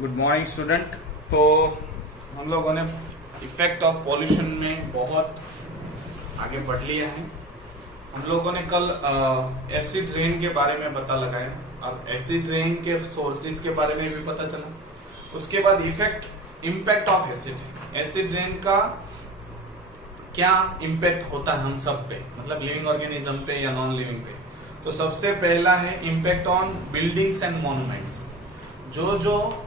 Good morning student. तो हम लोगों ने इफेक्ट ऑफ पॉल्यूशन में बहुत आगे बढ़ लिया है। हम लोगों ने कल एसिड रेन के बारे में पता लगाया। अब एसिड रेन के सोर्सेज के बारे में भी पता चला। उसके बाद इम्पैक्ट ऑफ एसिड रेन का क्या इम्पैक्ट होता है हम सब पे, मतलब लिविंग ऑर्गेनिज्म पे या नॉन लिविंग पे। तो सबसे पहला है impact on buildings and monuments. जो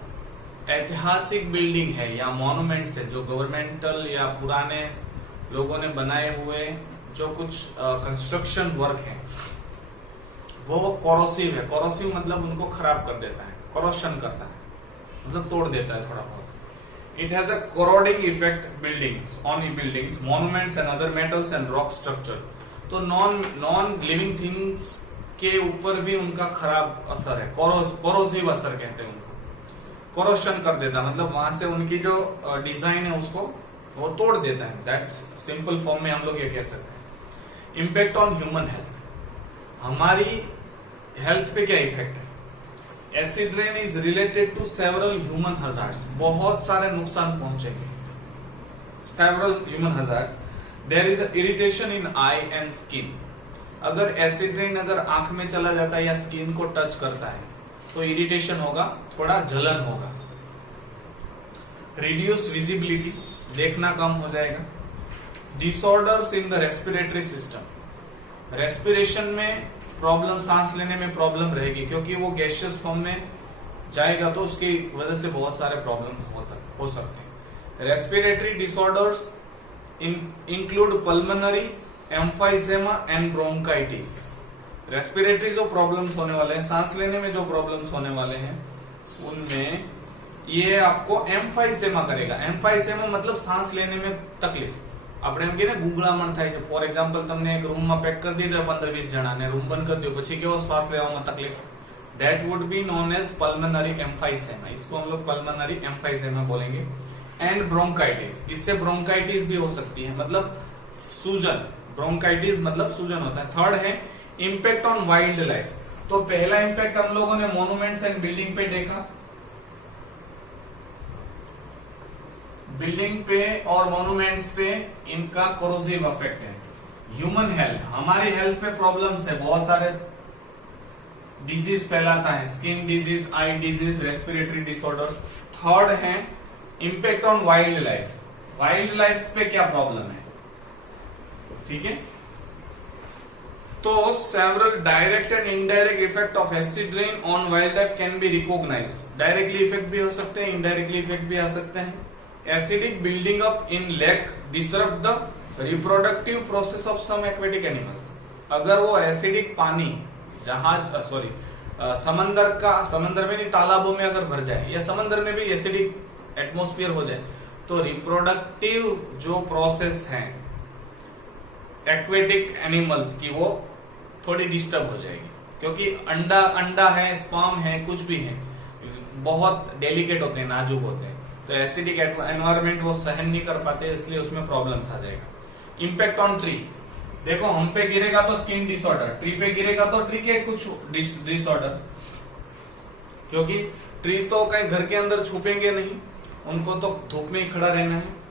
ऐतिहासिक बिल्डिंग है या मॉन्यूमेंट्स है, जो गवर्नमेंटल या पुराने लोगों ने बनाए हुए जो कुछ कंस्ट्रक्शन वर्क है, वो कोरोसिव है। कोरोसिव मतलब उनको खराब कर देता है, कोरोशन करता है, मतलब तोड़ देता है थोड़ा बहुत। It has a corroding effect buildings, monuments and other metals and rock structure. तो नॉन लिविंग थिंग्स के ऊपर भी उनका खराब असर है, कोरोसिव असर कहते हैं उनको। कोरोशन कर देता है, मतलब वहां से उनकी जो डिजाइन है उसको वो तोड़ देता है। दैट सिंपल फॉर्म में हम लोग ये कह सकते हैं। इम्पैक्ट ऑन ह्यूमन हेल्थ, हमारी हेल्थ पे क्या इफेक्ट है। Acid rain is related to several human hazards, बहुत सारे नुकसान पहुंचेंगे। Several human hazards. There is irritation in eye and skin. अगर एसिड रेन अगर आंख में चला जाता है या स्किन को टच करता है तो इरिटेशन होगा, थोड़ा जलन होगा। रिड्यूस विजिबिलिटी, देखना कम हो जाएगा। Disorders in the respiratory system, respiration में प्रॉब्लम, सांस लेने में प्रॉब्लम रहेगी, क्योंकि वो गैसियस फॉर्म में जाएगा तो उसकी वजह से बहुत सारे प्रॉब्लम हो सकते हैं। Respiratory disorders include pulmonary emphysema and bronchitis. Respiratory जो प्रॉब्लम्स होने वाले हैं, सांस लेने में जो प्रॉब्लम्स होने वाले हैं, उनमें ये आपको एम्फाइसेमा करेगा। एम्फाइसेमा मतलब सांस लेने में तकलीफ। આપણે એમ કે ગુગળામણ થાય છે। ફોર એક્ઝામ્પલ તમને એક રૂમમાં પેક કરી દીધો 15-20 જણાને, રૂમ બંધ કરી દો, પછી કેવો શ્વાસ લેવામાં તકલીફ, that would be known as pulmonary emphysema. इसको हम लोग पल्मोनरी एम्फाइसेमा बोलेंगे। एंड ब्रोंकाइटिस, इससे ब्रोंकाइटिस भी हो सकती है, मतलब सूजन। ब्रोंकाइटिस मतलब सूजन होता है। थर्ड है इम्पैक्ट ऑन वाइल्ड लाइफ। तो पहला इम्पैक्ट हम लोगों ने मॉन्यूमेंट्स एंड बिल्डिंग पे देखा। बिल्डिंग पे और मॉन्यूमेंट्स पे इनका कोरोसिव इफेक्ट है। ह्यूमन हेल्थ, हमारी हेल्थ पे प्रॉब्लम्स है, बहुत सारे डिजीज फैलाता है, skin disease, eye disease, respiratory disorders. Third है impact on wild life. Wild life पे क्या प्रॉब्लम है, ठीक है। तो several direct and indirect effect of acid rain on wild life can be recognized. Directly effect भी हो सकते हैं, इनडायरेक्टली इफेक्ट भी आ सकते हैं। Acidic building up in lake disrupt the reproductive process of some aquatic animals. अगर वो एसिडिक पानी समंदर में नहीं, तालाबों में अगर भर जाए या समंदर में भी एसिडिक एटमोस्फियर हो जाए तो रिप्रोडक्टिव जो प्रोसेस है एक्वेटिक एनिमल्स की, वो थोड़ी डिस्टर्ब हो जाएगी, क्योंकि अंडा है, स्पर्म है, कुछ भी है, बहुत डेलिकेट होते हैं, नाजुक होते हैं। तो एसिडिक एनवायरनमेंट वो सहन नहीं कर पाते, इसलिए उसमें प्रॉब्लम्स आ जाएगा। इम्पैक्ट ऑन ट्री, देखो हम पे गिरेगा तो स्किन डिसऑर्डर, ट्री पे गिरेगा तो ट्री के कुछ डिसऑर्डर, क्योंकि ट्री तो कहीं घर के अंदर छुपेंगे नहीं, उनको तो धूप में ही खड़ा रहना है।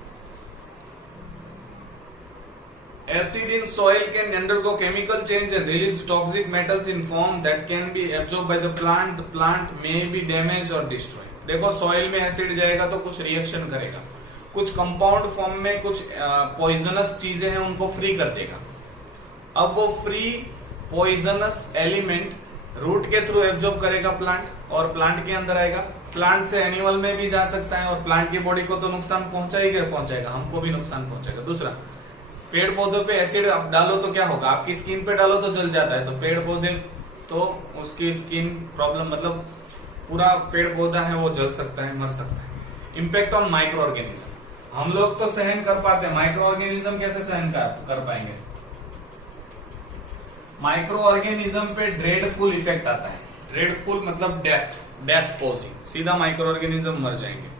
Acid in soil can undergo chemical change and release toxic metals in form that can be absorbed by the plant. The plant may be damaged or destroyed. देखो सॉइल में एसिड जाएगा तो कुछ रिएक्शन करेगा, कुछ कंपाउंड फॉर्म में कुछ poisonous चीजें हैं उनको फ्री कर देगा। अब वो फ्री पॉइजनस एलिमेंट रूट के थ्रू एब्जॉर्ब करेगा प्लांट, और प्लांट के अंदर आएगा। प्लांट से एनिमल में भी जा सकता है, और प्लांट की बॉडी को तो नुकसान पहुंचाएगा, हमको भी नुकसान पहुंचाएगा। दूसरा, पेड़ पौधों पे एसिड आप डालो तो क्या होगा, आपकी स्किन पे डालो तो जल जाता है, तो पेड़ पौधे तो उसकी स्किन प्रॉब्लम, मतलब पूरा पेड़ पौधा है वो जल सकता है, मर सकता है। इम्पैक्ट ऑन माइक्रो ऑर्गेनिज्म, हम लोग तो सहन कर पाते हैं, माइक्रो ऑर्गेनिज्म कैसे सहन कर पाएंगे। माइक्रो ऑर्गेनिज्म पे ड्रेडफुल इफेक्ट आता है। ड्रेडफुल मतलब डेथ पॉजिंग, सीधा माइक्रो ऑर्गेनिज्म मर जाएंगे।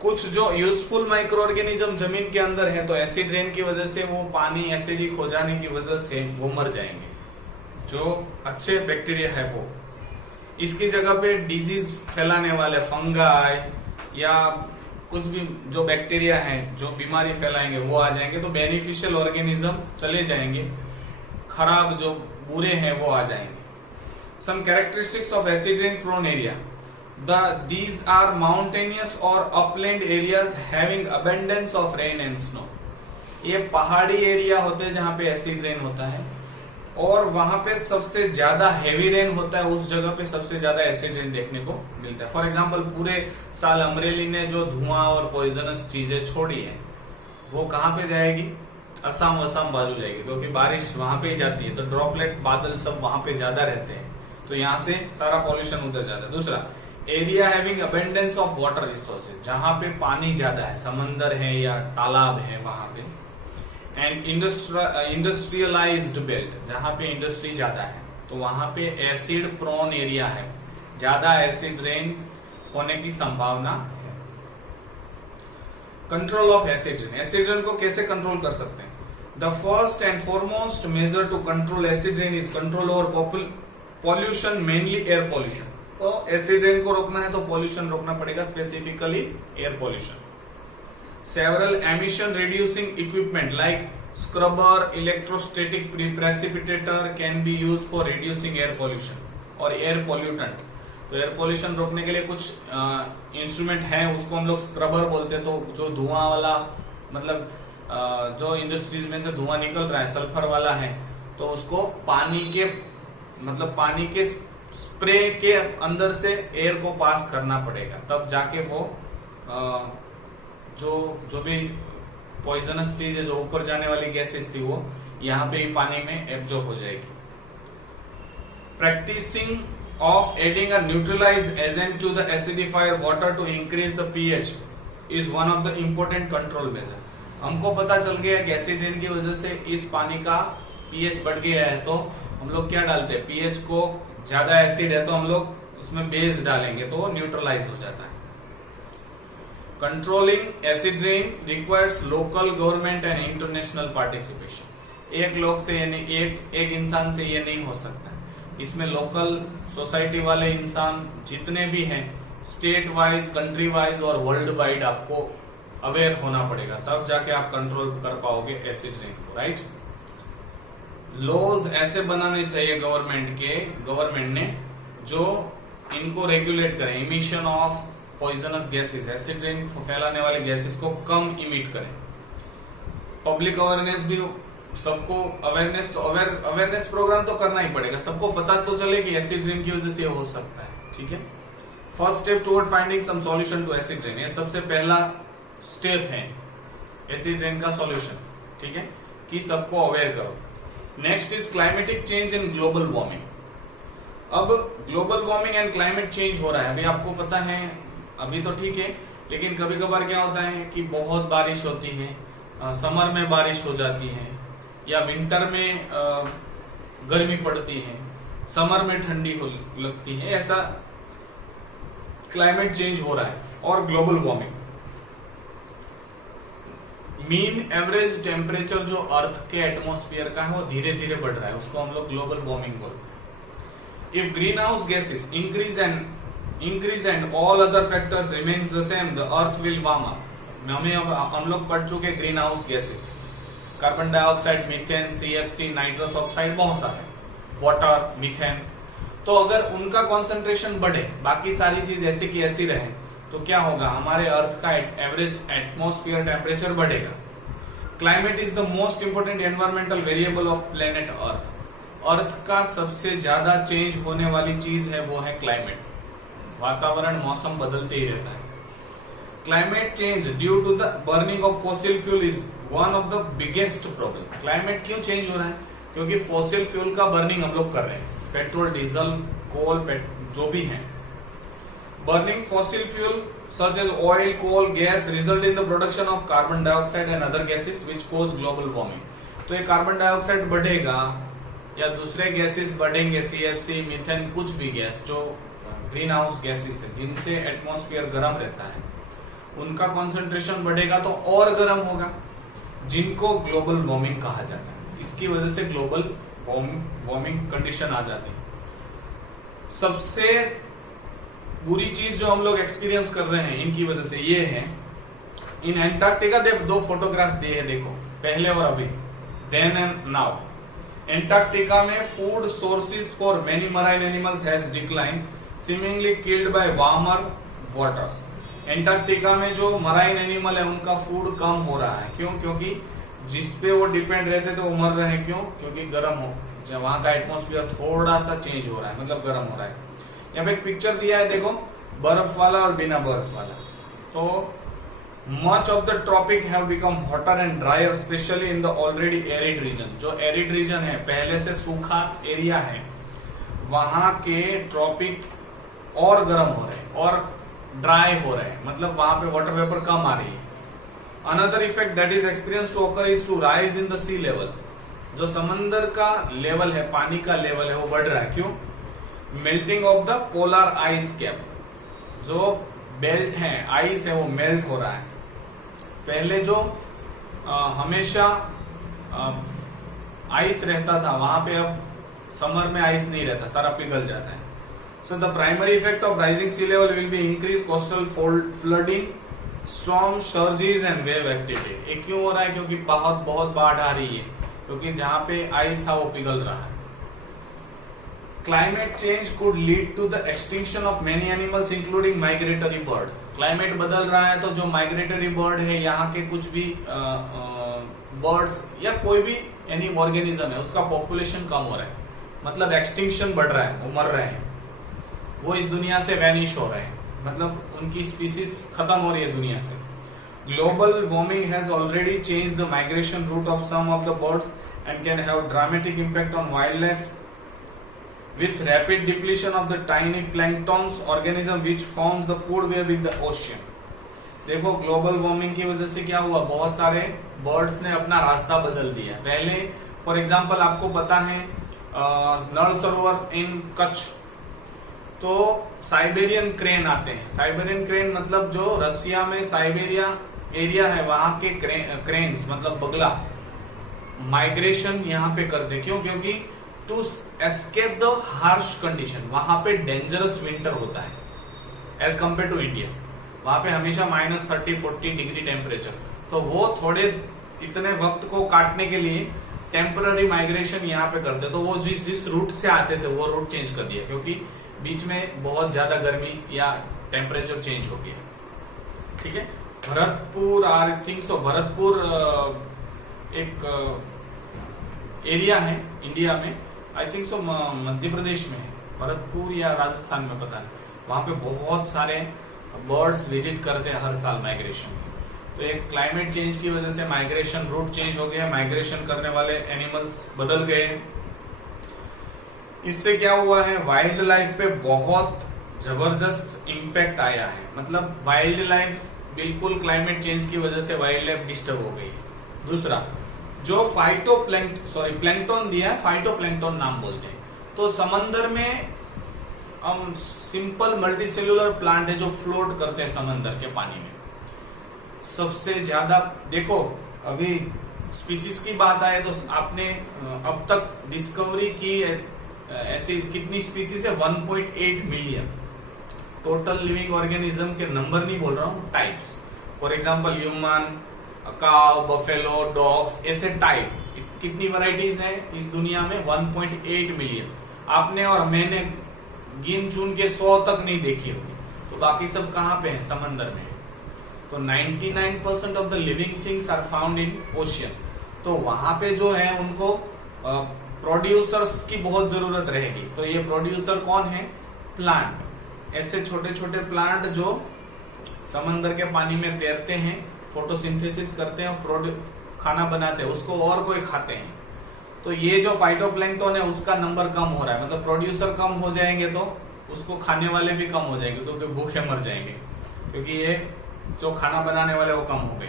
कुछ जो यूजफुल माइक्रो ऑर्गेनिज्म जमीन के अंदर है, तो एसिड रेन की वजह से वो पानी एसिडिक हो जाने की वजह से वो मर जाएंगे, जो अच्छे बैक्टीरिया है वो। इसकी जगह पे डिजीज फैलाने वाले फंगाई या कुछ भी जो बैक्टीरिया हैं जो बीमारी फैलाएंगे वो आ जाएंगे, तो बेनिफिशियल ऑर्गेनिज्म चले जाएंगे, खराब जो बुरे हैं वो आ जाएंगे। Some characteristics of acid rain prone area, these are mountainous or upland areas having abundance of rain and snow। ये पहाड़ी एरिया होते हैं जहां पे एसिड रेन होता है और वहां पे सबसे ज्यादा हेवी रेन होता है, उस जगह पे सबसे ज्यादा एसिड रेन देखने को मिलता है। फॉर एग्जांपल पूरे साल अमरेली ने जो धुआं और पॉइजनस चीजें छोड़ी है वो कहां पे जाएगी, असम बाजू जाएगी, क्योंकि बारिश वहां पे ही जाती है, तो ड्रॉपलेट बादल सब वहां पे ज्यादा रहते हैं, तो यहाँ से सारा पॉल्यूशन उधर जाता है। दूसरा, area having abundance of water resources, जहां पे पानी ज्यादा है, समंदर है या तालाब है वहां पे। एंड इंडस्ट्रियलाइज्ड बेल्ट, जहां पे इंडस्ट्री ज्यादा है, तो वहां पे एसिड प्रोन एरिया है, ज्यादा एसिड रेन होने की संभावना है। Control of acid rain, acid rain को कैसे कंट्रोल कर सकते हैं? The first and foremost measure to control acid rain is control over pollution, mainly air pollution. तो एसिड रेन को रोकना है तो पॉल्यूशन रोकना पड़ेगा, specifically air pollution. Several emission reducing equipment like scrubber, electrostatic precipitator can be use for reducing air pollution और air pollutant. तो air pollution रोकने के लिए कुछ इंस्ट्रूमेंट हैं, उसको हम लोग स्क्रबर बोलते हैं। तो जो धुआं वाला मतलब जो इंडस्ट्रीज में से धुआं निकल रहा है सल्फर वाला है, तो उसको पानी के स्प्रे के अंदर से एयर को पास करना पड़ेगा, तब जाके वो जो भी पॉइजनस चीज है, जो ऊपर जाने वाली गैसेस थी, वो यहाँ पे ही पानी में एब्जॉर्ब हो जाएगी। Practising of adding a neutralized agent to the acidifier water to increase the pH is one of the important control measure। हमको पता चल गया कि एसिड रेन की वजह से इस पानी का pH बढ़ गया है, तो हम लोग क्या डालते हैं, pH को ज्यादा एसिड है तो हम लोग उसमें बेस डालेंगे तो वो न्यूट्रलाइज हो जाता है। Controlling acid rain requires local government and international participation. एक लोग से एक इंसान से ये नहीं हो सकता, इसमें लोकल सोसाइटी वाले इंसान जितने भी हैं, स्टेट वाइज, कंट्री वाइज और वर्ल्ड वाइड आपको अवेयर होना पड़ेगा, तब जाके आप कंट्रोल कर पाओगे एसिड रेन को, राइट। लॉज ऐसे बनाने चाहिए गवर्नमेंट ने जो इनको रेगुलेट करें, emission of poisonous gases, acid rain फैलाने वाले गैसेस को कम इमिट करें। पब्लिक अवेयरनेस भी, सबको अवेयरनेस, तो अवेयरनेस प्रोग्राम तो करना ही पड़ेगा, सबको पता तो चले कि एसिड रेन की वजह से हो सकता है, ठीक है। First step toward finding some solution to acid rain, ये सबसे पहला स्टेप है एसिड रेन का सॉल्यूशन, ठीक है, कि सबको अवेयर करो। Next is climatic change in global warming. अब global warming and climate change हो रहा है, अभी आपको पता है, अभी तो ठीक है, लेकिन कभी कभार क्या होता है कि बहुत बारिश होती है, समर में बारिश हो जाती है, या विंटर में गर्मी पड़ती है, समर में ठंडी लगती है, ऐसा क्लाइमेट चेंज हो रहा है। और global warming, mean average temperature जो अर्थ के एटमॉस्फेयर का है वो धीरे धीरे बढ़ रहा है, उसको हम लोग ग्लोबल वार्मिंग बोलते हैं। If green house gases increase and all other factors remains the same, the earth will warm up. हम लोग पढ़ चुके green house gases, carbon dioxide, methane, CFC, nitrous oxide, बहुत सारे, वाटर, मीथेन। तो अगर उनका कॉन्सेंट्रेशन बढ़े, बाकी सारी चीज ऐसी की ऐसी रहे, तो क्या होगा, हमारे अर्थ का एवरेज एटमॉस्फेयर टेम्परेचर बढ़ेगा। Climate is the most important environmental variable of planet Earth. Earth का सबसे ज्यादा चेंज होने वाली चीज है वो है क्लाइमेट, वातावरण, मौसम बदलते ही रहता है। Climate change due to the burning of fossil fuel is one of the biggest problem. Climate क्यों चेंज हो रहा है, क्योंकि फॉसिल फ्यूल का बर्निंग हम लोग कर रहे हैं, पेट्रोल, डीजल, कोल, जो भी है। Burning fossil fuel such as oil, coal, gas result in the production of carbon dioxide and other gases which cause global warming। तो ये कार्बन डाइऑक्साइड बढ़ेगा या दूसरे गैसेस बढ़ेंगे, CFC, मीथेन, कुछ भी गैस जो ग्रीन हाउस गैसेस है, जिनसे एटमॉस्फेयर गर्म रहता है, उनका कॉन्सेंट्रेशन बढ़ेगा तो और गर्म होगा, जिनको ग्लोबल वार्मिंग कहा जाता है। इसकी वजह से ग्लोबल वार्मिंग कंडीशन आ जाती है। सबसे बुरी चीज जो हम लोग एक्सपीरियंस कर रहे हैं इनकी वजह से ये है, इन एंटार्क्टिका दो फोटोग्राफ दिए है, देखो पहले और अभी, देन एंड नाउ। एंटार्क्टिका में food sources for many marine animals has decline seemingly killed by warmer waters. Antarctica में जो मराइन एनिमल है उनका फूड कम हो रहा है, क्यों? क्योंकि जिसपे वो डिपेंड रहते थे वो मर रहे हैं, क्यों? क्योंकि गर्म हो, जब वहां का एटमोस्फियर थोड़ा सा चेंज हो रहा है, मतलब गर्म हो रहा है। यहाँ पे एक पिक्चर दिया है, देखो, बर्फ वाला और बिना बर्फ वाला। तो much of the tropic have become hotter and drier specially in the already arid region. जो एरिड रीजन है, पहले से सूखा एरिया है, वहां के ट्रॉपिक और गर्म हो रहे हैं और ड्राई हो रहे हैं, मतलब वहां पे वाटर वेपर कम आ रही है। Another effect that is experience to occur is to rise in the sea level. जो समंदर का लेवल है, पानी का लेवल है, वो बढ़ रहा है, क्यों? Melting of the polar ice cap. जो बेल्ट है, आइस है, वो मेल्ट हो रहा है। पहले जो हमेशा आइस रहता था वहां पे अब समर में आइस नहीं रहता, सारा पिघल जाता है। So the primary effect of rising sea level will be increase coastal flooding, storm surges and wave activity. ये क्यों हो रहा है? क्योंकि बहुत बाढ़ आ रही है, क्योंकि जहां पे आइस था वो पिघल रहा है। Climate change could lead to the extinction of many animals including migratory bird. Climate बदल रहा है तो जो माइग्रेटरी बर्ड है, यहाँ के कुछ भी बर्ड्स या कोई भी एनी ऑर्गेनिज्म है, उसका पॉपुलेशन कम हो रहा है, मतलब एक्सटिंक्शन बढ़ रहा है, वो मर रहे हैं, वो इस दुनिया से वैनिश हो रहे हैं, मतलब उनकी स्पीसीज खत्म हो रही है दुनिया से। Global warming has already change the migration route of some of the birds and can have dramatic impact on wild life with rapid depletion of the tiny planktons organism which forms the food web in the ocean। देखो, global warming की वजह से क्या हुआ, बहुत सारे birds ने अपना रास्ता बदल दिया। पहले फॉर एग्जांपल आपको पता है नल सरोवर इन कच्छ, तो साइबेरियन क्रेन आते हैं। साइबेरियन क्रेन मतलब जो रसिया में साइबेरिया एरिया है वहां के क्रेन्स मतलब बगला माइग्रेशन यहाँ पे करते। क्यों? क्योंकि to escape the harsh condition, वहां पे डेंजरस विंटर होता है एज कंपेयर टू इंडिया। वहां पे हमेशा -30-40 डिग्री टेम्परेचर, तो वो थोड़े इतने वक्त को काटने के लिए टेम्पररी माइग्रेशन यहाँ पे करते। तो वो जिस रूट से आते थे वो रूट चेंज कर दिया, क्योंकि बीच में बहुत ज्यादा गर्मी या टेम्परेचर चेंज हो गया। ठीक है, Bharatpur, I think so, Bharatpur एक एरिया है इंडिया में, I think so Madhya Pradesh में है, भरतपुर या राजस्थान में, पता नहीं। वहां पे बहुत सारे बर्ड्स विजिट करते हैं हर साल माइग्रेशन। तो एक क्लाइमेट चेंज की वजह से माइग्रेशन रूट चेंज हो गया, माइग्रेशन करने वाले एनिमल्स बदल गए। इससे क्या हुआ है, वाइल्ड लाइफ पे बहुत जबरदस्त इम्पैक्ट आया है। मतलब वाइल्ड लाइफ बिल्कुल क्लाइमेट चेंज की वजह से वाइल्ड लाइफ डिस्टर्ब हो गई। दूसरा, जो प्लैंकटन दिया है, फाइटोप्लैंक्टन नाम बोलते हैं। तो समंदर में हम सिंपल मल्टीसेल्यूलर प्लांट है जो फ्लोट करते हैं समंदर के पानी में। सबसे ज्यादा देखो, अभी स्पीसीज की बात आए तो आपने अब तक डिस्कवरी की ऐसी कितनी स्पीसीज है, 1.8 मिलियन। टोटल लिविंग ऑर्गेनिज्म के नंबर नहीं बोल रहा हूं, types. For example human, cow, buffalo, dogs, ऐसे टाइप कितनी वैरायटीज हैं इस दुनिया में, 1.8 मिलियन। आपने और मैंने गिन चुन के 100 तक नहीं देखी होगी, तो बाकी सब कहाँ पे है, समंदर में। तो 99% of the living things are found in ocean. तो वहां पे जो है उनको प्रोड्यूसर्स की बहुत जरूरत रहेगी। तो ये प्रोड्यूसर कौन है, प्लांट। ऐसे छोटे छोटे प्लांट जो समंदर के पानी में तैरते हैं, फोटोसिंथेसिस करते हैं, खाना बनाते हैं, उसको और कोई खाते हैं। तो ये जो फाइटोप्लैंक्टन है उसका नंबर कम हो रहा है, मतलब प्रोड्यूसर कम हो जाएंगे तो उसको खाने वाले भी कम हो जाएंगे, क्योंकि भूखे मर जाएंगे, क्योंकि ये जो खाना बनाने वाले वो कम हो गए।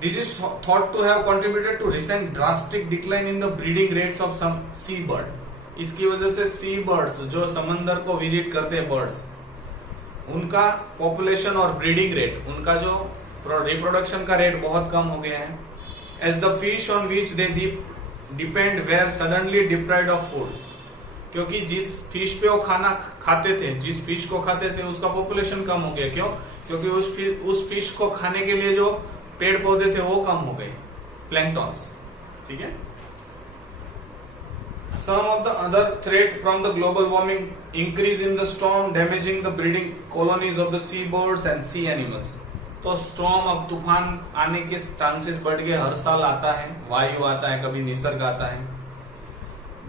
This is thought to have contributed to recent drastic decline in the breeding rates of some sea bird. इसकी वजह से सी बर्ड्स जो समंदर को विजिट करते हैं बर्ड्स, उनका पॉपुलेशन और ब्रीडिंग रेट, उनका जो रिप्रोडक्शन का रेट बहुत कम हो गया है। As the fish on which they depend were suddenly deprived of food. क्योंकि जिस फिश पे वो खाना खाते थे, जिस फिश को खाते थे उसका पॉपुलेशन कम हो गया। क्यों? क्योंकि उस फिश को खाने के लिए जो पेड़ पौधे थे वो कम हो गए, प्लैंक्टन्स। ठीक है। Some of the other threat from the global warming increase in the storm damaging the breeding colonies of the seabirds and sea animals। तो स्टॉर्म, अब तूफान आने के चांसेस बढ़ गए, हर साल आता है, वायु आता है, कभी निसर्ग आता है।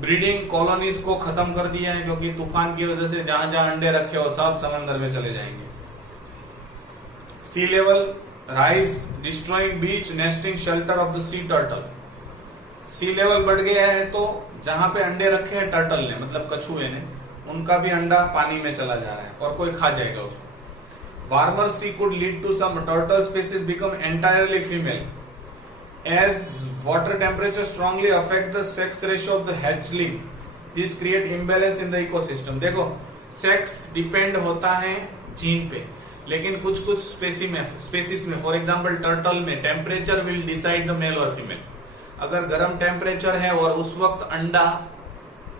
ब्रीडिंग कॉलोनीज को खत्म कर दिया है, क्योंकि तूफान की वजह से जहां जहां अंडे रखे हो सब समंदर में चले जाएंगे। Sea level rise destroying beach nesting shelter of the sea turtle. Sea level बढ़ गया है तो जहां पे अंडे रखे हैं टर्टल ने, मतलब कछुए ने, उनका भी अंडा पानी में चला जा रहा है और कोई खा जाएगा उसको। Warmer sea could lead to some turtle species become entirely female as water temperature strongly affect the sex ratio of the hatchling, this create imbalance in the ecosystem। देखो, सेक्स डिपेंड होता है जीन पे, लेकिन कुछ कुछ species में, for example turtle में, temperature will decide the male और फीमेल। अगर गर्म टेम्परेचर है और उस वक्त अंडा,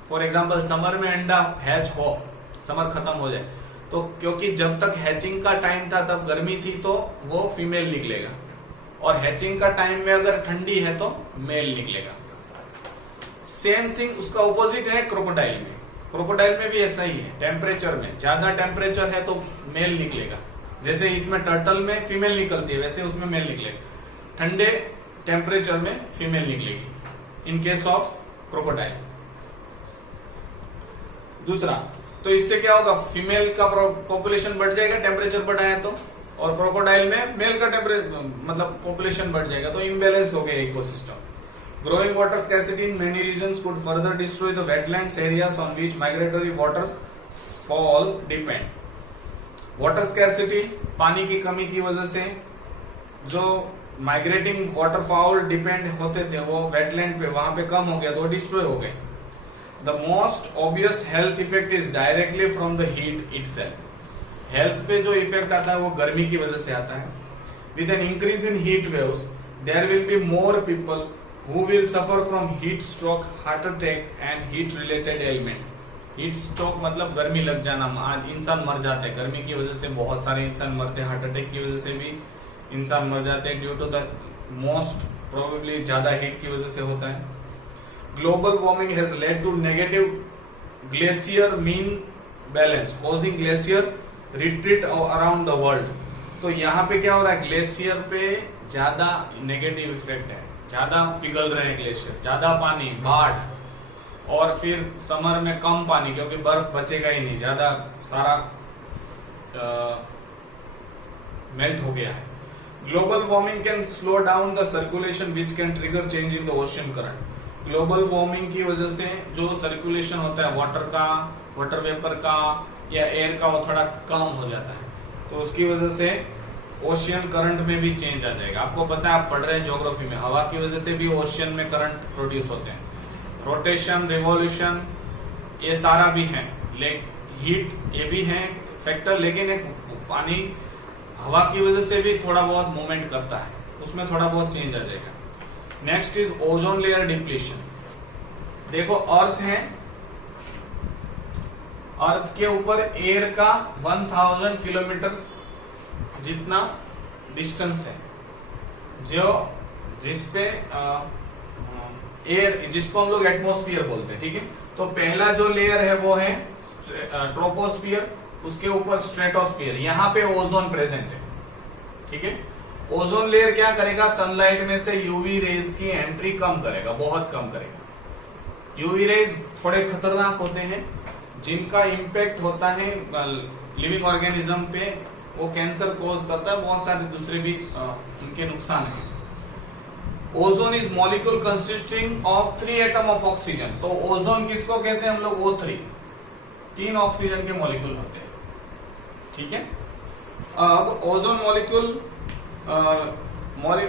फॉर एग्जांपल समर में अंडा हैच हो, समर खत्म हो जाए, तो क्योंकि जब तक हैचिंग का टाइम था तब गर्मी थी तो वो फीमेल निकलेगा, और हैचिंग का टाइम में अगर ठंडी है तो मेल निकलेगा। सेम थिंग उसका ऑपोजिट है क्रोकोडाइल में। क्रोकोडाइल में भी ऐसा ही है, टेम्परेचर में ज्यादा टेम्परेचर है तो मेल निकलेगा। जैसे इसमें टर्टल में फीमेल निकलती है, वैसे उसमें मेल निकलेगा। ठंडे टेम्परेचर में फीमेल निकलेगी इन केस ऑफ क्रोकोडाइल। दूसरा, तो इससे क्या होगा, फीमेल का पॉपुलेशन बढ़ जाएगा टेम्परेचर बढ़ा है तो, और क्रोकोडाइल में मेल का टेम्परेचर मतलब पॉपुलेशन बढ़ जाएगा, तो इम्बैलेंस हो गया ecosystem. Growing water scarcity in many regions could further destroy the wetlands areas on which migratory waterfowl depend. Water scarcity, पानी की कमी की वजह से जो माइग्रेटिंग वाटरफाउल डिपेंड होते थे वो वेटलैंड पे, वहां पे कम हो गया तो डिस्ट्रॉय हो गए। The most obvious health effect is directly from the heat itself. Health पे जो इफेक्ट आता है वो गर्मी की वजह से आता है। With an increase in heat waves there will be more people who will suffer from heat stroke, heart attack and heat related ailment. Heat stroke मतलब गर्मी लग जाना, इंसान मर जाते हैं गर्मी की वजह से, बहुत सारे इंसान मरते हैं। हार्ट अटैक की वजह से भी इंसान मर जाते हैं, due to the most probably ज्यादा हीट की वजह से होता है। Global warming has led to negative glacier mean balance, causing glacier retreat around the world. तो यहाँ पे क्या हो रहा है, ग्लेशियर पे ज्यादा नेगेटिव इफेक्ट है, ज्यादा पिघल रहे हैं ग्लेशियर, ज्यादा पानी, बाढ़, और फिर समर में कम पानी क्योंकि बर्फ बचेगा ही नहीं, ज्यादा सारा मेल्ट हो गया है। Global warming can slow down the circulation which can trigger change in the ocean current. Global warming की वजह से जो सर्कुलेशन होता है वाटर का, वाटर वेपर का या एयर का, वो थोड़ा कम हो जाता है, तो उसकी वजह से ओशियन करंट में भी चेंज आ जाएगा। आपको पता है, आप पढ़ रहे हैं ज्योग्राफी में, हवा की वजह से भी ओशियन में करंट प्रोड्यूस होते हैं। रोटेशन, रिवॉल्यूशन, ये सारा भी है, हीट ये भी है फैक्टर, लेकिन एक पानी हवा की वजह से भी थोड़ा बहुत मूवमेंट करता है, उसमें थोड़ा बहुत चेंज आ जाएगा। Next is ozone layer depletion. देखो, अर्थ है, अर्थ के ऊपर एयर का 1000 किलोमीटर जितना डिस्टेंस है, जो जिसपे एयर, जिसको हम लोग एटमॉस्फेयर बोलते हैं, ठीक है। तो पहला जो लेयर है वो है ट्रोपोस्फियर, उसके ऊपर स्ट्रेटोस्फियर, यहाँ पे ओजोन प्रेजेंट है, ठीक है। ओजोन लेयर क्या करेगा, सनलाइट में से यूवी रेज की एंट्री कम करेगा, बहुत कम करेगा। यूवी रेज थोड़े खतरनाक होते हैं, जिनका इम्पैक्ट होता है लिविंग ऑर्गेनिज्म पे, वो कैंसर कॉज करता है, बहुत सारे दूसरे भी उनके नुकसान है। Ozone is molecule consisting of 3 atom of oxygen. तो ओजोन किसको कहते हैं हम लोग, O3, 3 ऑक्सीजन के मॉलिक्यूल होते हैं, ठीक है। अब ओजोन मॉलिक्यूल,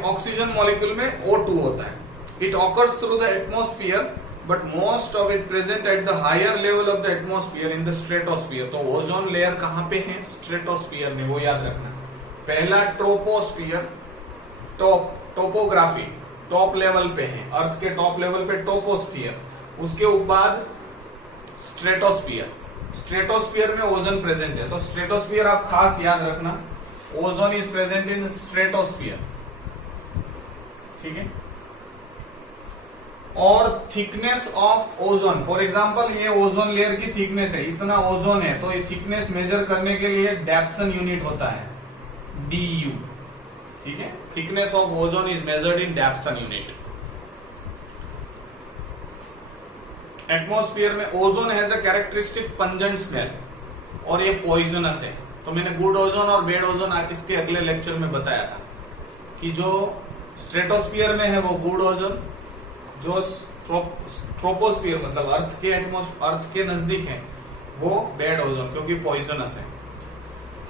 ऑक्सीजन मॉलिक्यूल में O2 होता है। It occurs through the atmosphere but most of it present at the higher level of the atmosphere in the stratosphere. तो ओजोन लेयर कहां पे है, स्ट्रेटोस्फियर में, वो याद रखना। पहला ट्रोपोस्फियर, टोपोग्राफी टॉप लेवल पे है, अर्थ के टॉप लेवल पे टोपोस्फियर, उसके बाद स्ट्रेटोस्फियर। स्ट्रेटोस्फियर में ओजोन प्रेजेंट है, तो स्ट्रेटोस्फियर आप खास याद रखना, ozone is present in stratosphere, ठीक है। और thickness of ozone, for example ये ओजोन लेयर की थिकनेस है, इतना ओजोन है, तो ये थिकनेस मेजर करने के लिए डेप्सन यूनिट होता है, DU, ठीक है। Thickness of ozone is measured in Dobson unit. Atmosphere में ozone has a characteristic pungent smell, और ये पॉइजनस है। तो मैंने गुड ओजोन और बैड ओजोन इसके अगले लेक्चर में बताया था कि जो स्ट्रेटोस्फियर में है वो गुड ओजोन, जो ट्रोपोस्फियर मतलब अर्थ के नजदीक है वो बैड ओजोन, क्योंकि पॉइजनस है।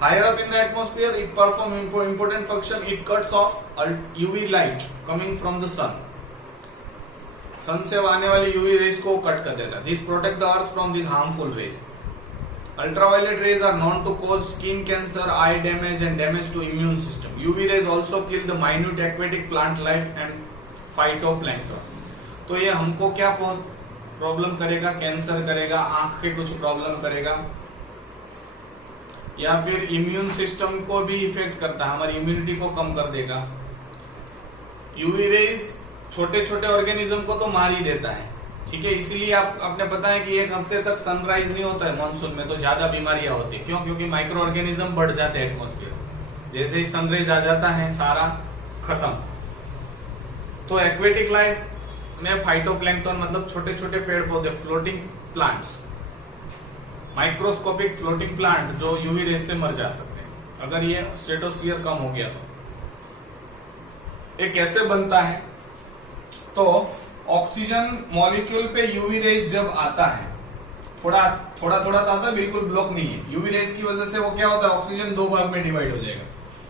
Higher up in the atmosphere it perform important function, it cuts off UV light coming from the sun से आने वाली यूवी रेज को कट कर देता है। This protect the earth from this harmful rays. Ultraviolet rays are known to cause skin cancer, eye damage and damage to immune system. UV rays also kill the minute aquatic plant life and phytoplankton. तो ये हमको क्या problem करेगा? Cancer करेगा, आंख के कुछ problem करेगा, या फिर इम्यून सिस्टम को भी इफेक्ट करता है, हमारी इम्यूनिटी को कम कर देगा। यूवी रेज छोटे छोटे ऑर्गेनिज्म को तो मार ही देता है, ठीक है। इसीलिए आपने पता है कि एक हफ्ते तक सनराइज नहीं होता है मॉनसून में, तो ज्यादा बीमारियां होती है। क्यों? क्योंकि माइक्रो ऑर्गेनिज्म बढ़ जाते हैं एटमॉस्फेयर, जैसे ही सनराइज आ जाता है सारा खत्म। तो एक्वेटिक लाइफ में फाइटोप्लैंक्टन मतलब छोटे छोटे पेड़ पौधे, floating plants, microscopic floating plant जो यूवी रेज से मर जा सकते हैं अगर ये स्ट्रेटोस्फियर कम हो गया तो। ये कैसे बनता है? तो ऑक्सीजन मॉलिक्यूल पे यूवी रेज जब आता है, थोड़ा तो आता है, बिल्कुल ब्लॉक नहीं है। यूवी रेज की वजह से वो क्या होता है, ऑक्सीजन दो भाग में डिवाइड हो जाएगा।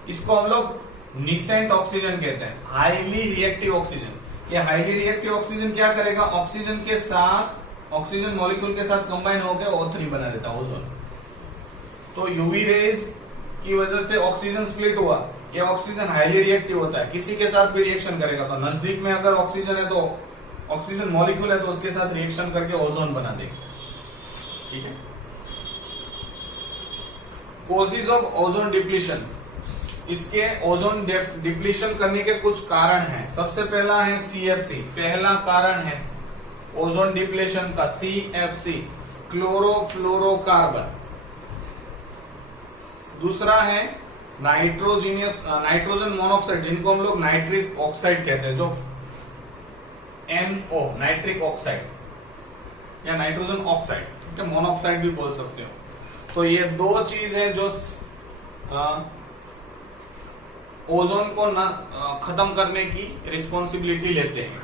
इसको हम लोग निसेंट ऑक्सीजन कहते हैं, हाईली रिएक्टिव ऑक्सीजन। ये हाईली रिएक्टिव ऑक्सीजन क्या करेगा? ऑक्सीजन के साथ, ऑक्सीजन मॉलिक्यूल के साथ कंबाइन होकर O3 बना देता है, ओजोन। तो यूवी रेज की वजह से ऑक्सीजन स्प्लिट हुआ, ये ऑक्सीजन हाईली रिएक्टिव होता है, किसी के साथ भी रिएक्शन करेगा। तो नजदीक में अगर ऑक्सीजन है तो ऑक्सीजन मॉलिक्यूल है तो उसके साथ रिएक्शन करके ओजोन बना देगा, ठीक है। कॉजेज ऑफ ओजोन डिप्लीशन, इसके ओजोन डिप्लीशन करने के कुछ कारण हैं। सबसे पहला है CFC, पहला कारण है ओजोन डिप्लीशन का CFC, क्लोरोफ्लोरोकार्बन। दूसरा है नाइट्रोजन मोनोक्साइड, जिनको हम लोग नाइट्रिक ऑक्साइड कहते हैं, जो NO नाइट्रिक ऑक्साइड या नाइट्रोजन ऑक्साइड, ठीक है, मोनोक्साइड भी बोल सकते हो। तो ये दो चीज है जो ओजोन को खत्म करने की रिस्पॉन्सिबिलिटी लेते हैं।